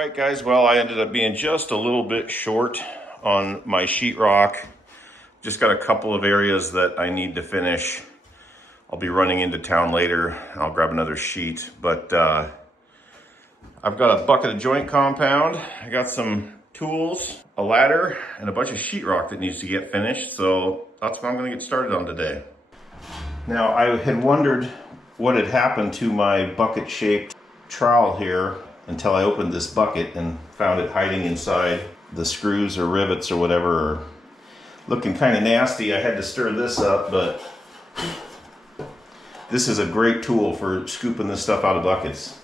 right, guys, well, I ended up being just a little bit short on my sheetrock. Just got a couple of areas that I need to finish. I'll be running into town later. I'll grab another sheet, but I've got a bucket of joint compound. I got some tools, a ladder, and a bunch of sheetrock that needs to get finished. So that's what I'm gonna get started on today. Now, I had wondered what had happened to my bucket-shaped trowel here until I opened this bucket and found it hiding inside the screws or rivets or whatever, or looking kind of nasty. I had to stir this up, but this is a great tool for scooping this stuff out of buckets.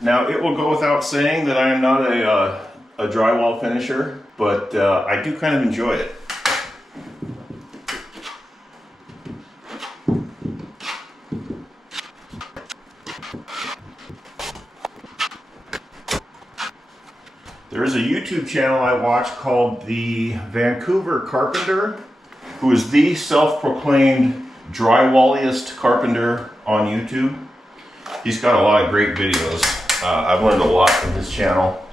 Now, it will go without saying that I am not a drywall finisher, but I do kind of enjoy it. There is a YouTube channel I watch called the Vancouver Carpenter, who is the self-proclaimed drywalliest carpenter on YouTube. He's got a lot of great videos. I've learned a lot from his channel.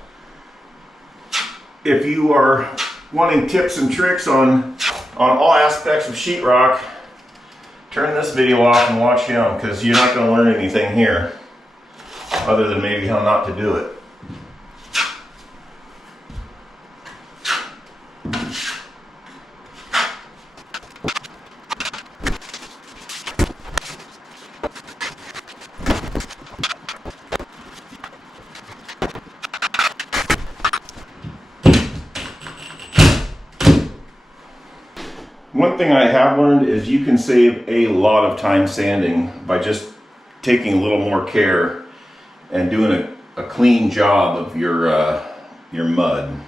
If you are wanting tips and tricks on all aspects of sheetrock, turn this video off and watch him, because you're not going to learn anything here other than maybe how not to do it. One thing I have learned is you can save a lot of time sanding by just taking a little more care and doing a clean job of your mud.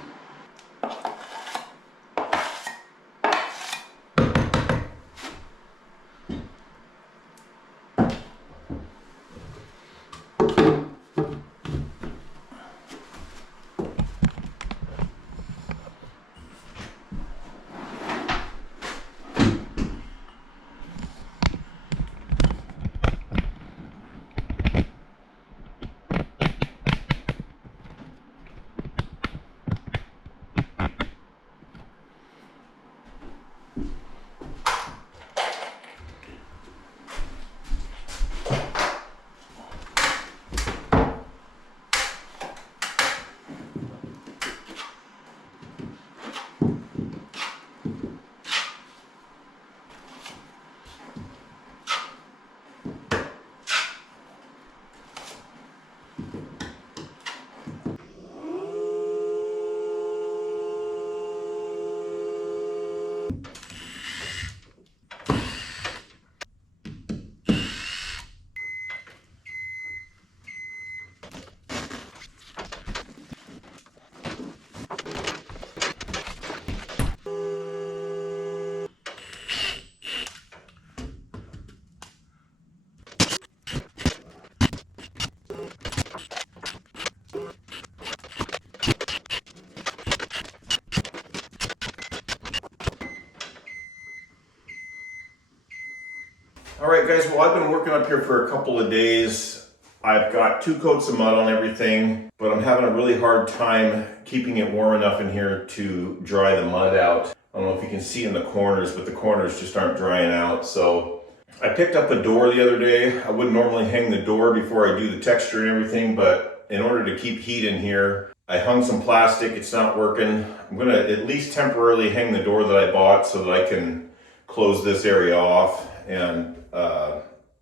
All right, guys, well, I've been working up here for a couple of days. I've got 2 coats of mud on everything, but I'm having a really hard time keeping it warm enough in here to dry the mud out. I don't know if you can see in the corners, but the corners just aren't drying out. So I picked up a door the other day. I wouldn't normally hang the door before I do the texture and everything, but in order to keep heat in here, I hung some plastic. It's not working. I'm gonna at least temporarily hang the door that I bought so that I can close this area off and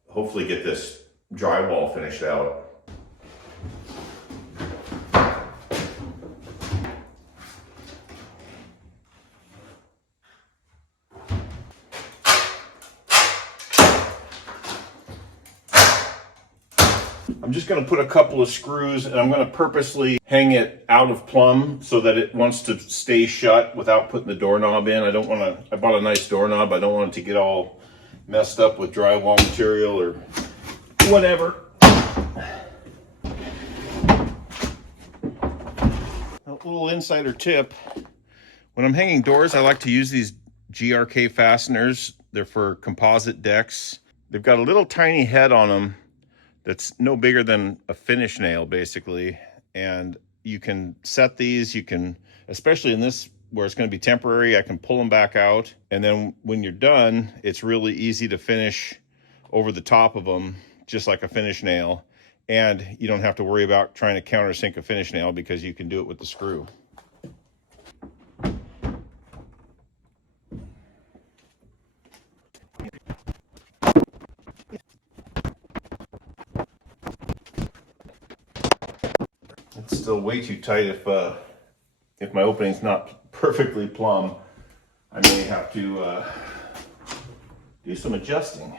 hopefully get this drywall finished out. I'm just going to put a couple of screws, and I'm going to purposely hang it out of plumb so that it wants to stay shut without putting the doorknob in. I bought a nice doorknob. I don't want it to get all messed up with drywall material or whatever. A little insider tip. When I'm hanging doors, I like to use these GRK fasteners. They're for composite decks. They've got a little tiny head on them that's no bigger than a finish nail, basically. And you can set these, you can, especially in this where it's going to be temporary, I can pull them back out. And then when you're done, it's really easy to finish over the top of them, just like a finish nail. And you don't have to worry about trying to countersink a finish nail because you can do it with the screw. It's still way too tight if my opening's not perfectly plumb. I may have to do some adjusting.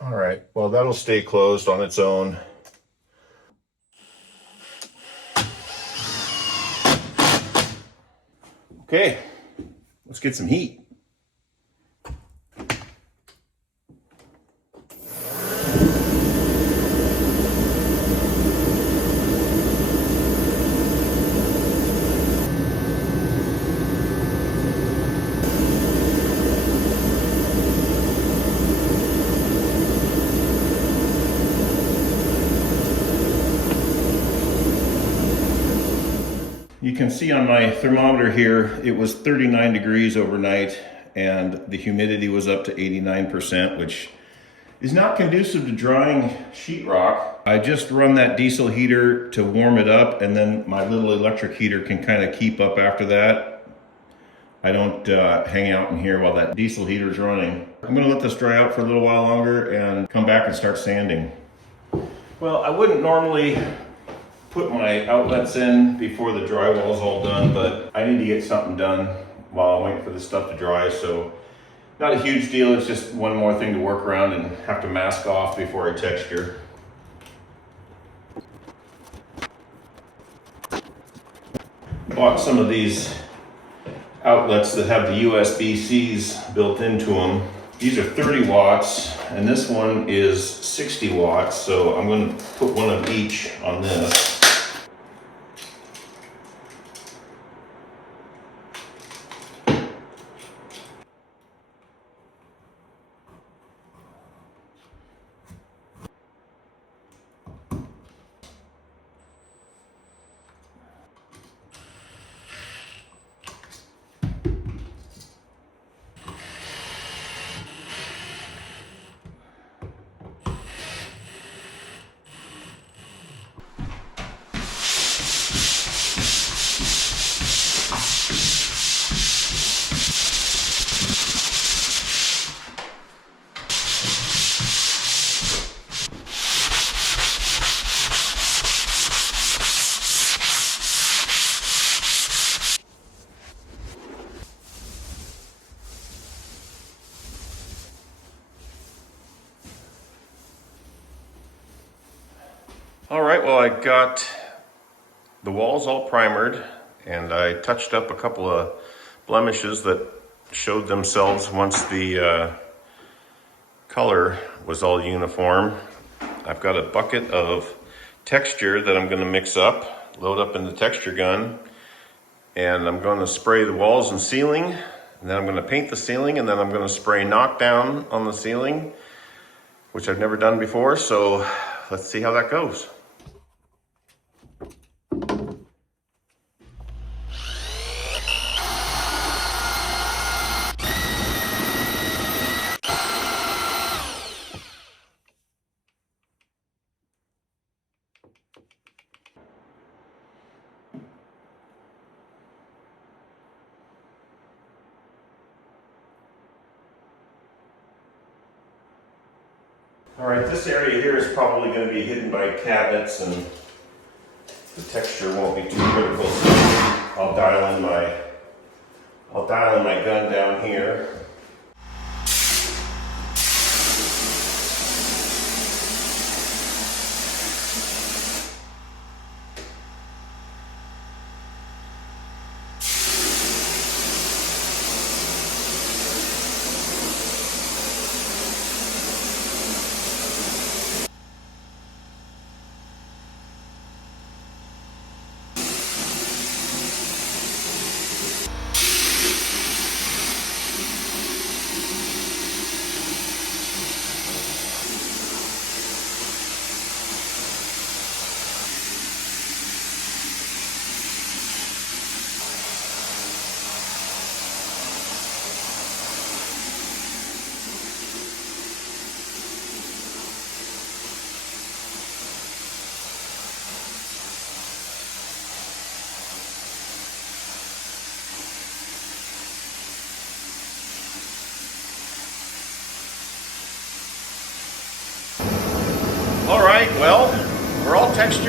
All right, well, that'll stay closed on its own. Okay, let's get some heat. You can see on my thermometer here, it was 39 degrees overnight and the humidity was up to 89%, which is not conducive to drying sheetrock. I just run that diesel heater to warm it up, and then my little electric heater can kind of keep up after that. I don't hang out in here while that diesel heater is running. I'm gonna let this dry out for a little while longer and come back and start sanding. Well, I wouldn't normally put my outlets in before the drywall is all done, but I need to get something done while I wait for this stuff to dry. So not a huge deal, it's just one more thing to work around and have to mask off before I texture. Bought some of these outlets that have the USB-Cs built into them. These are 30 watts and this one is 60 watts, so I'm going to put one of each on this. All right, well, I got the walls all primered and I touched up a couple of blemishes that showed themselves once the color was all uniform. I've got a bucket of texture that I'm gonna mix up, load up in the texture gun, and I'm gonna spray the walls and ceiling, and then I'm gonna paint the ceiling, and then I'm gonna spray knockdown on the ceiling, which I've never done before, so let's see how that goes. All right, this area here is probably going to be hidden by cabinets and the texture won't be too critical, so I'll dial in my gun down here.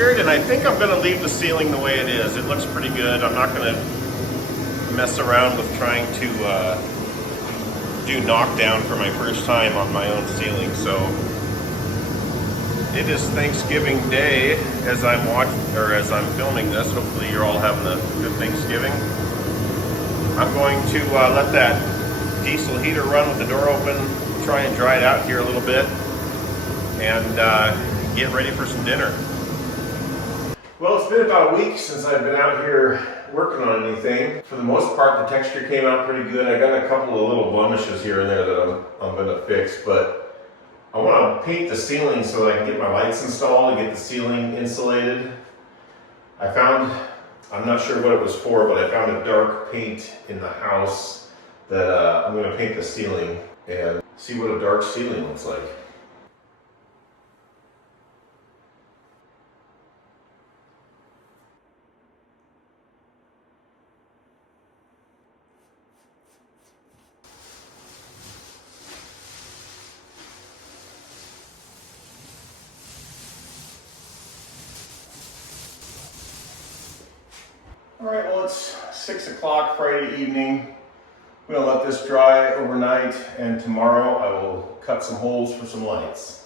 measured, and I think I'm gonna leave the ceiling the way it is. It looks pretty good. I'm not gonna mess around with trying to do knockdown for my first time on my own ceiling. So it is Thanksgiving Day as I'm filming this. Hopefully you're all having a good Thanksgiving. I'm going to let that diesel heater run with the door open, try and dry it out here a little bit, and get ready for some dinner. Well, it's been about a week since I've been out here working on anything. For the most part, the texture came out pretty good. I got a couple of little blemishes here and there that I'm going to fix, but I want to paint the ceiling so that I can get my lights installed and get the ceiling insulated. I'm not sure what it was for, but I found a dark paint in the house that I'm going to paint the ceiling and see what a dark ceiling looks like. All right, well, it's 6 o'clock Friday evening. I'm gonna let this dry overnight, and tomorrow I will cut some holes for some lights.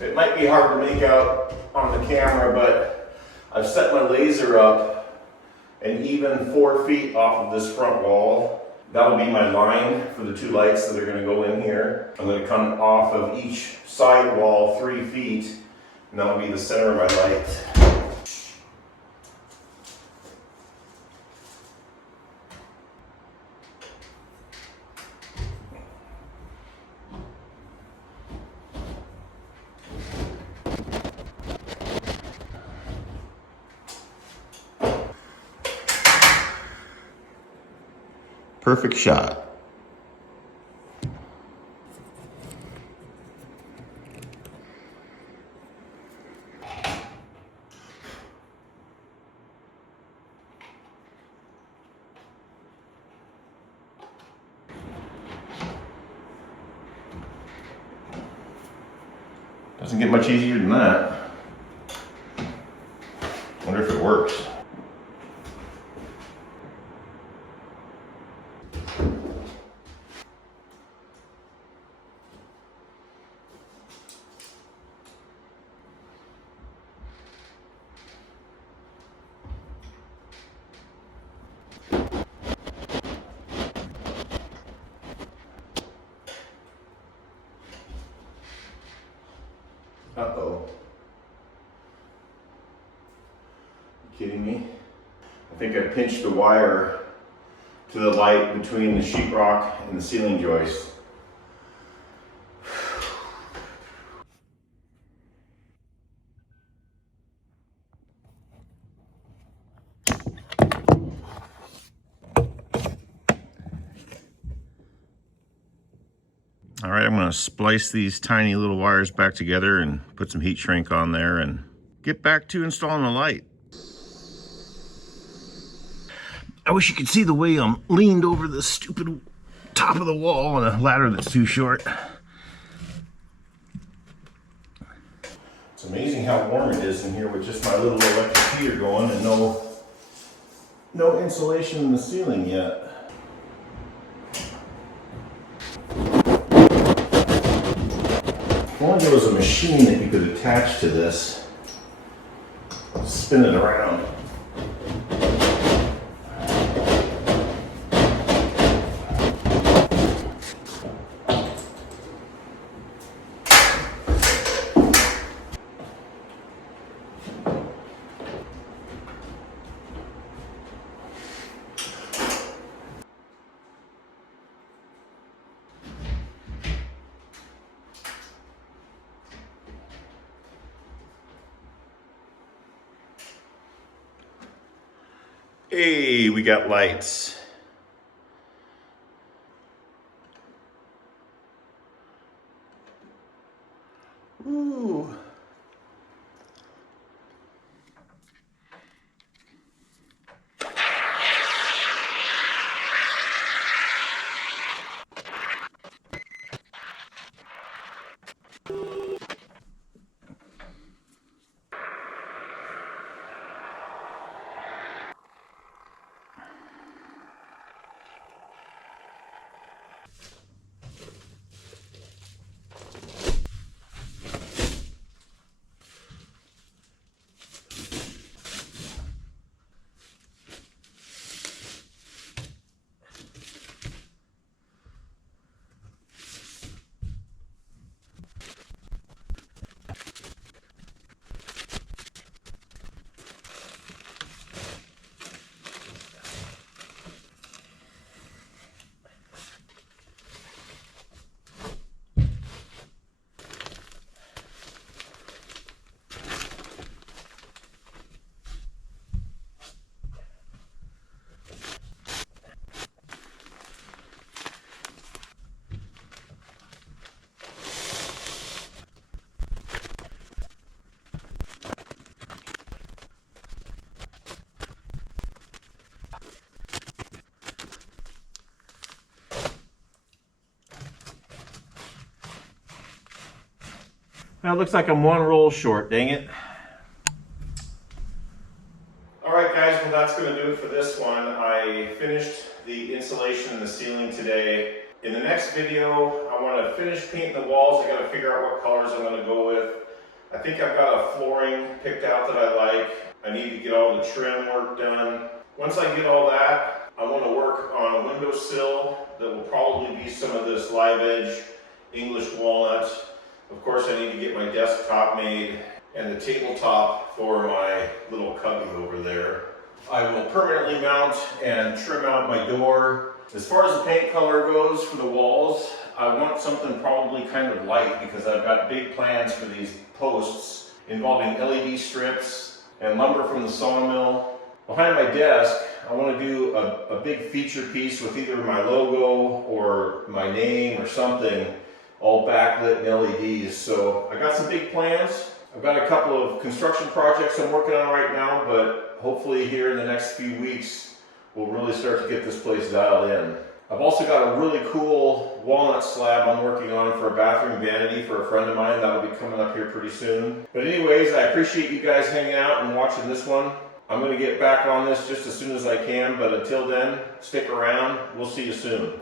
It might be hard to make out on the camera, but I've set my laser up and even 4 feet off of this front wall. That'll be my line for the 2 lights that are gonna go in here. I'm gonna come off of each side wall 3 feet, and that'll be the center of my light. Perfect shot. Doesn't get much easier than that. Wonder if it works. Uh-oh. You kidding me? I think I pinched the wire to the light between the sheetrock and the ceiling joist. All right, I'm gonna splice these tiny little wires back together and put some heat shrink on there and get back to installing the light. I wish you could see the way I'm leaned over the stupid top of the wall on a ladder that's too short. It's amazing how warm it is in here with just my little electric heater going and no insulation in the ceiling yet. If only there was a machine that you could attach to this, spin it around. Hey, we got lights. Ooh. Now it looks like I'm one roll short, dang it. Alright guys, well that's going to do it for this one. I finished the insulation in the ceiling today. In the next video, I want to finish painting the walls. I got to figure out what colors I'm going to go with. I think I've got a flooring picked out that I like. I need to get all the trim work done. Once I get all that, I want to work on a windowsill that will probably be some of this live edge English walnut. Of course, I need to get my desktop made and the tabletop for my little cubby over there. I will permanently mount and trim out my door. As far as the paint color goes for the walls, I want something probably kind of light because I've got big plans for these posts involving LED strips and lumber from the sawmill. Behind my desk, I want to do a big feature piece with either my logo or my name or something, all backlit in LEDs. So I got some big plans. I've got a couple of construction projects I'm working on right now, but hopefully here in the next few weeks, we'll really start to get this place dialed in. I've also got a really cool walnut slab I'm working on for a bathroom vanity for a friend of mine. That'll be coming up here pretty soon. But anyways, I appreciate you guys hanging out and watching this one. I'm going to get back on this just as soon as I can, but until then, stick around. We'll see you soon.